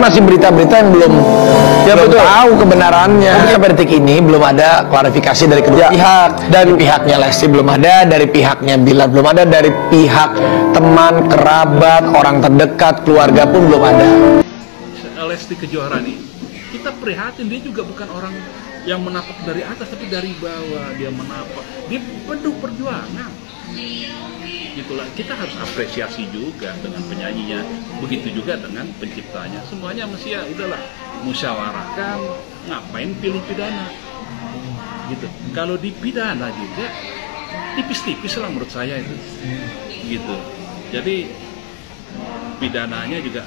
Masih berita-berita yang belum tahu kebenarannya. Sampai detik ini belum ada klarifikasi dari kedua pihak. Dari pihaknya Lesti belum ada, dari pihaknya Bilar belum ada, dari pihak teman, kerabat, orang terdekat, keluarga pun belum ada. Lesti Kejora nih, kita prihatin, dia juga bukan orang yang menapak dari atas, tapi dari bawah dia menapak. Dia penuh perjuangan. Gitulah, kita harus apresiasi juga dengan penyanyinya, begitu juga dengan penciptanya. Semuanya mesti ya udahlah musyawarahkan, ngapain pilih pidana gitu. Kalau dipidana juga tipis-tipis lah menurut saya itu gitu. Jadi pidananya juga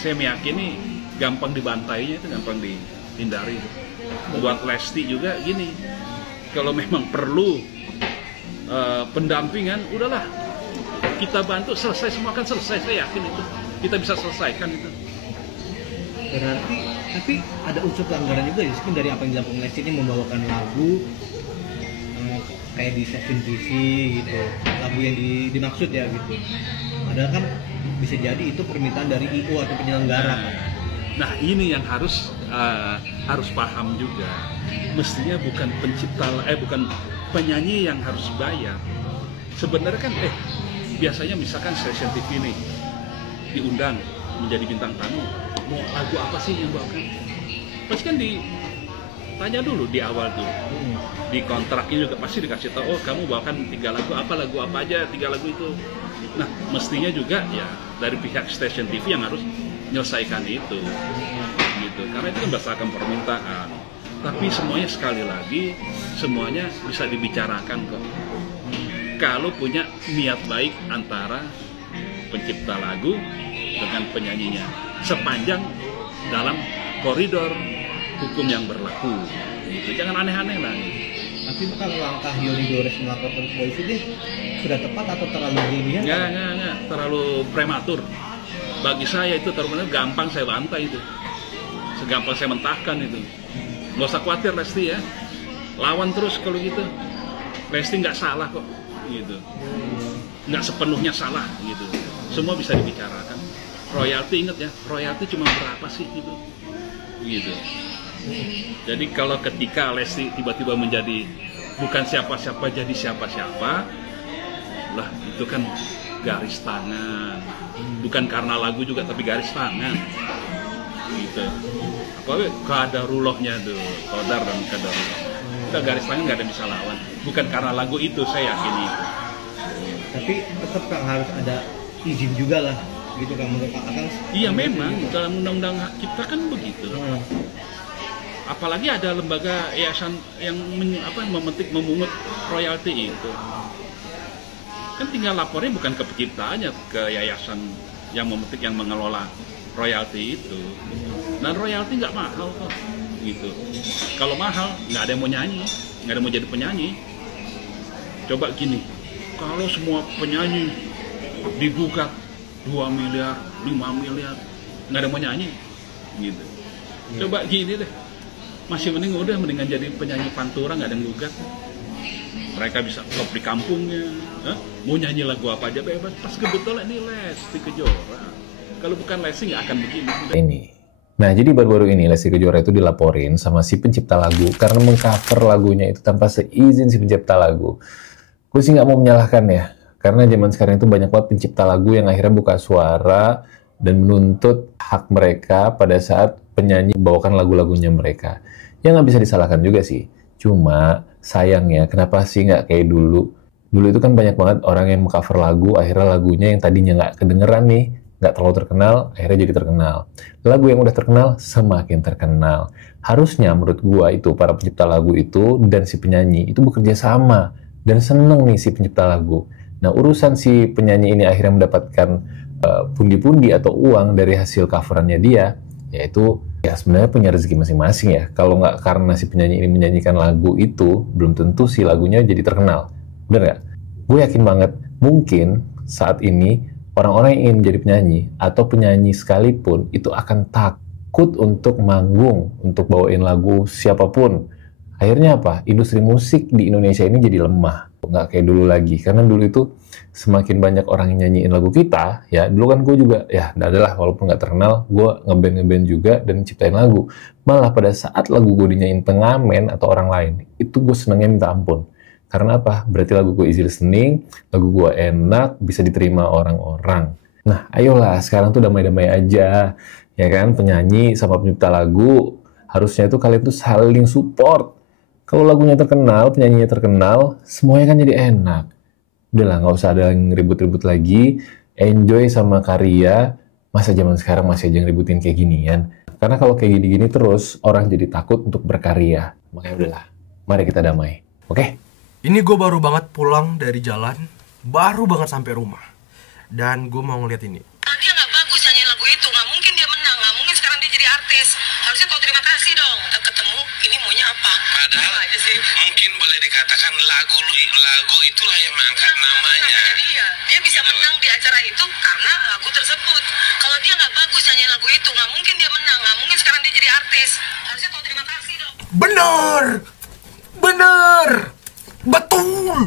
saya meyakini gampang dibantainya, itu gampang dihindari. Buat Lesti juga gini, kalau memang perlu pendampingan, udahlah kita bantu, selesai, semua akan selesai, saya yakin itu kita bisa selesaikan itu. Berarti tapi ada unsur pelanggaran juga ya, dari apa yang dilakukan Lesti ini, membawakan lagu kayak di stasiun TV gitu, lagu yang dimaksud ya gitu. Padahal kan bisa jadi itu permintaan dari IO atau penyelenggara. Nah ini yang harus paham juga, mestinya bukan bukan penyanyi yang harus bayar. Sebenarnya kan biasanya misalkan stasiun TV nih diundang menjadi bintang tamu, mau lagu apa sih yang bawakan? Pasti kan ditanya dulu di awal tuh, di kontraknya juga pasti dikasih tahu, oh kamu bawakan 3 lagu apa aja 3 lagu itu. Nah mestinya juga ya dari pihak stasiun TV yang harus menyelesaikan itu gitu, karena itu kan berdasarkan permintaan. Tapi semuanya, sekali lagi, semuanya bisa dibicarakan kok kalau punya niat baik antara pencipta lagu dengan penyanyinya, sepanjang dalam koridor hukum yang berlaku gitu. Jangan aneh-aneh lah gitu. Tapi kalau langkah Yoni Dores melaporkan ke polisi ini sudah tepat atau terlalu dini ya? Nggak, terlalu prematur. Bagi saya itu terlalu gampang saya bantai itu, segampang saya mentahkan itu. Nggak usah khawatir Lesti ya, lawan terus kalau gitu. Lesti nggak salah kok gitu, nggak sepenuhnya salah gitu. Semua bisa dibicarakan. Royalti, ingat ya, royalti cuma berapa sih gitu. Jadi kalau ketika Lesti tiba-tiba menjadi bukan siapa-siapa jadi siapa-siapa, lah itu kan garis tangan. Bukan karena lagu juga, tapi garis tangan gitu. Apa kadarullahnya tuh, qadar dan kadarullah. Udah garis tangan, nggak ada yang bisa lawan. Bukan karena lagu itu, saya yakin itu. Tapi tetap kan harus ada izin juga lah, gitu kan menurut Pak Akang? Iya memang dalam undang-undang hak cipta kan begitu. Apalagi ada lembaga yayasan yang memungut royalti itu. Kan tinggal lapornya bukan ke penciptanya, ke yayasan yang memetik, yang mengelola royalti itu. Dan royalti nggak mahal kok gitu. Kalau mahal nggak ada yang mau nyanyi, nggak ada yang mau jadi penyanyi. Coba gini, kalau semua penyanyi digugat 2 miliar, 5 miliar, nggak ada yang mau nyanyi gitu. Coba gini deh, masih mendingan jadi penyanyi pantura, nggak ada yang gugat. Mereka bisa top di kampungnya, mau nyanyi lagu apa aja bebas. Pas kebetulan ini Lesti Kejora, kalau bukan Lesti nggak akan begini. Ini. Nah, jadi baru-baru ini Lesti Kejora itu dilaporin sama si pencipta lagu karena mengcover lagunya itu tanpa seizin si pencipta lagu. Gue sih nggak mau menyalahkan ya, karena zaman sekarang itu banyak banget pencipta lagu yang akhirnya buka suara dan menuntut hak mereka pada saat penyanyi membawakan lagu-lagunya mereka. Ya nggak bisa disalahkan juga sih. Cuma sayangnya kenapa sih nggak kayak dulu? Dulu itu kan banyak banget orang yang mengcover lagu, akhirnya lagunya yang tadinya nggak kedengeran nih, nggak terlalu terkenal, akhirnya jadi terkenal. Lagu yang udah terkenal semakin terkenal. Harusnya menurut gua itu para pencipta lagu itu dan si penyanyi itu bekerja sama dan seneng nih si pencipta lagu. Nah urusan si penyanyi ini akhirnya mendapatkan pundi-pundi atau uang dari hasil coverannya dia, yaitu ya sebenarnya punya rezeki masing-masing ya. Kalau nggak karena si penyanyi ini menyanyikan lagu itu, belum tentu si lagunya jadi terkenal. Bener nggak? Gue yakin banget, mungkin saat ini orang-orang yang ingin menjadi penyanyi atau penyanyi sekalipun itu akan takut untuk manggung, untuk bawain lagu siapapun. Akhirnya apa? Industri musik di Indonesia ini jadi lemah. Nggak kayak dulu lagi, karena dulu itu semakin banyak orang yang nyanyiin lagu kita, ya dulu kan gue juga, ya adalah walaupun nggak terkenal, gue ngeband juga dan ciptain lagu. Malah pada saat lagu gue dinyanyiin pengamen atau orang lain, itu gue senengnya minta ampun. Karena apa? Berarti lagu gue easy listening, lagu gue enak, bisa diterima orang-orang. Nah, ayolah sekarang tuh damai-damai aja, ya kan? Penyanyi sama pencipta lagu, harusnya tuh kalian tuh saling support. Kalau lagunya terkenal, penyanyinya terkenal, semuanya kan jadi enak. Udahlah, nggak usah ada yang ribut-ribut lagi. Enjoy sama karya. Masa zaman sekarang masih aja yang ributin kayak ginian. Karena kalau kayak gini-gini terus, orang jadi takut untuk berkarya. Makanya udahlah, mari kita damai. Oke? Ini gue baru banget pulang dari jalan, baru banget sampai rumah. Dan gue mau ngeliat ini. Dia nggak bagus nyanyi lagu itu, nggak mungkin dia menang, nggak mungkin sekarang dia jadi artis. Harusnya kau terima kasih dong. Kita ketemu, ini maunya apa? Padahal aja sih. mungkin boleh dikatakan lagu itulah yang mengangkat namanya. Dia bisa menang di acara itu karena lagu tersebut. Kalau dia nggak bagus nyanyi lagu itu, nggak mungkin dia menang, nggak mungkin sekarang dia jadi artis. Harusnya kau terima kasih dong. Bener, betul.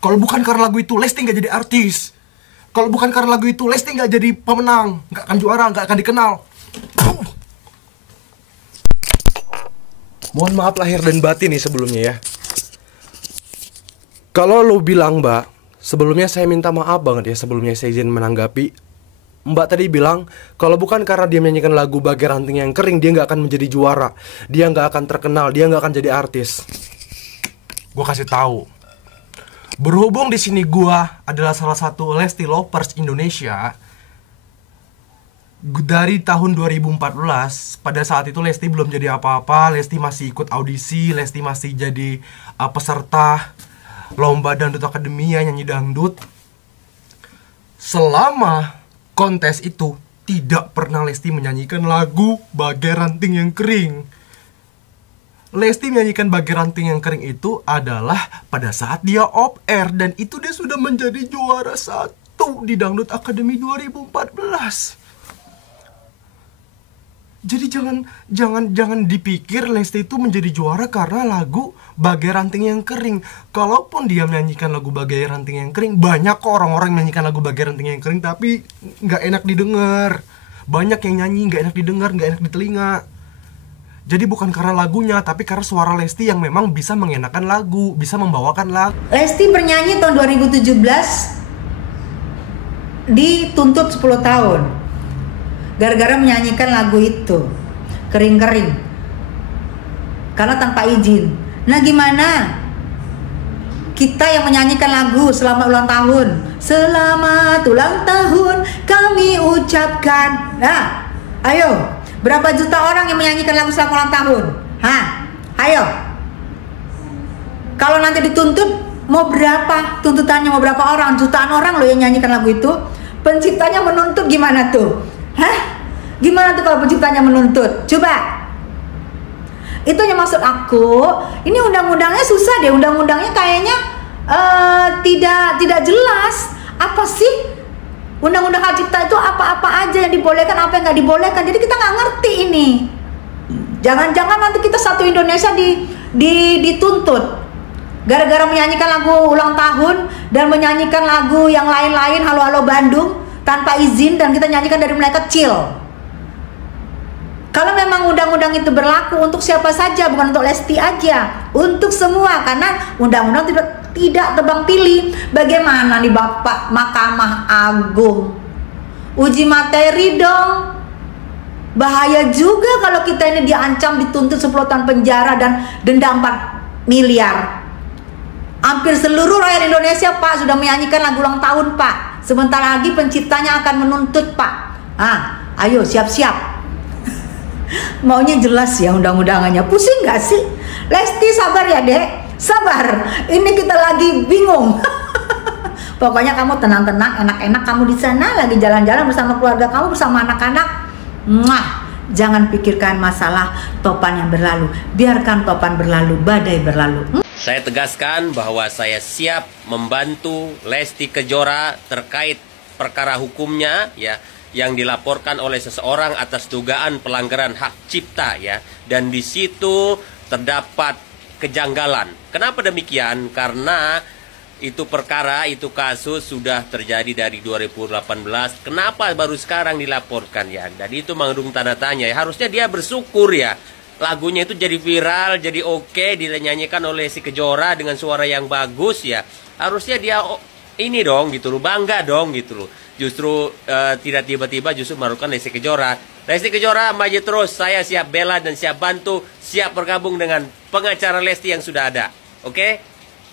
Kalau bukan karena lagu itu, Lesti nggak jadi artis. Kalau bukan karena lagu itu, Lesti nggak jadi pemenang, nggak akan juara, nggak akan dikenal. Mohon maaf lahir dan batin nih sebelumnya ya. Kalau lo bilang Mbak, sebelumnya saya minta maaf banget ya sebelumnya saya izin menanggapi. Mbak tadi bilang, kalau bukan karena dia menyanyikan lagu Bagai Ranting yang Kering, dia nggak akan menjadi juara. Dia nggak akan terkenal, dia nggak akan jadi artis. Gue kasih tahu. Berhubung di sini gua adalah salah satu Lesti Lovers Indonesia. Dari tahun 2014, pada saat itu Lesti belum jadi apa-apa. Lesti masih ikut audisi, Lesti masih jadi peserta lomba dangdut akademia nyanyi dangdut. Selama kontes itu tidak pernah Lesti menyanyikan lagu Bagai Ranting yang Kering. Lesti menyanyikan Bagai Ranting yang Kering itu adalah pada saat dia off air, dan itu dia sudah menjadi juara 1 di Dangdut Akademi 2014. Jadi jangan dipikir Lesti itu menjadi juara karena lagu Bagai Ranting yang Kering. Kalaupun dia menyanyikan lagu Bagai Ranting yang Kering, banyak kok orang-orang menyanyikan lagu Bagai Ranting yang Kering tapi nggak enak didengar. Banyak yang nyanyi nggak enak didengar, nggak enak di telinga. Jadi bukan karena lagunya, tapi karena suara Lesti yang memang bisa mengenakan lagu, bisa membawakan lagu. Lesti bernyanyi tahun 2017 dituntut 10 tahun gara-gara menyanyikan lagu itu, Kering-Kering, karena tanpa izin. Nah gimana kita yang menyanyikan lagu selamat ulang tahun, selamat ulang tahun kami ucapkan. Nah ayo, berapa juta orang yang menyanyikan lagu selamat ulang tahun? Hah? Ayo. Kalau nanti dituntut, mau berapa tuntutannya? Mau berapa orang? Jutaan orang loh yang nyanyikan lagu itu. Penciptanya menuntut gimana tuh? Hah? Gimana tuh kalau penciptanya menuntut? Coba. Itu yang maksud aku. Ini undang-undangnya susah deh. Undang-undangnya kayaknya tidak jelas. Apa sih? Undang-undang hak cipta itu apa-apa aja yang dibolehkan, apa yang nggak dibolehkan. Jadi kita nggak ngerti ini. Jangan-jangan nanti kita satu Indonesia dituntut gara-gara menyanyikan lagu ulang tahun dan menyanyikan lagu yang lain-lain, Halo Halo Bandung, tanpa izin, dan kita nyanyikan dari mulai kecil. Kalau memang undang-undang itu berlaku untuk siapa saja, bukan untuk Lesti aja, untuk semua, karena undang-undang tidak tebang pilih. Bagaimana nih Bapak Mahkamah Agung? Uji materi dong. Bahaya juga kalau kita ini diancam dituntut 10 tahun penjara dan denda 4 miliar. Hampir seluruh rakyat Indonesia Pak sudah menyanyikan lagu ulang tahun Pak. Sebentar lagi penciptanya akan menuntut Pak. Ayo siap-siap. Maunya jelas ya undang-undangannya. Pusing gak sih? Lesti sabar ya dek, sabar. Ini kita lagi bingung. Pokoknya kamu tenang-tenang, enak-enak kamu di sana lagi jalan-jalan bersama keluarga kamu, bersama anak-anak. Jangan pikirkan masalah topan yang berlalu. Biarkan topan berlalu, badai berlalu. Saya tegaskan bahwa saya siap membantu Lesti Kejora terkait perkara hukumnya ya, yang dilaporkan oleh seseorang atas dugaan pelanggaran hak cipta ya, dan di situ terdapat kejanggalan. Kenapa demikian? Karena itu perkara, itu kasus sudah terjadi dari 2018. Kenapa baru sekarang dilaporkan ya? Jadi itu mengandung tanda tanya ya. Harusnya dia bersyukur ya. Lagunya itu jadi viral, jadi oke, dinyanyikan oleh Lesti Kejora dengan suara yang bagus ya. Harusnya dia ini dong gitu loh, bangga dong gitu loh. Justru tidak tiba-tiba justru merupakan Lesti Kejora. Lesti Kejora maju terus, saya siap bela dan siap bantu, siap bergabung dengan pengacara Lesti yang sudah ada. Oke?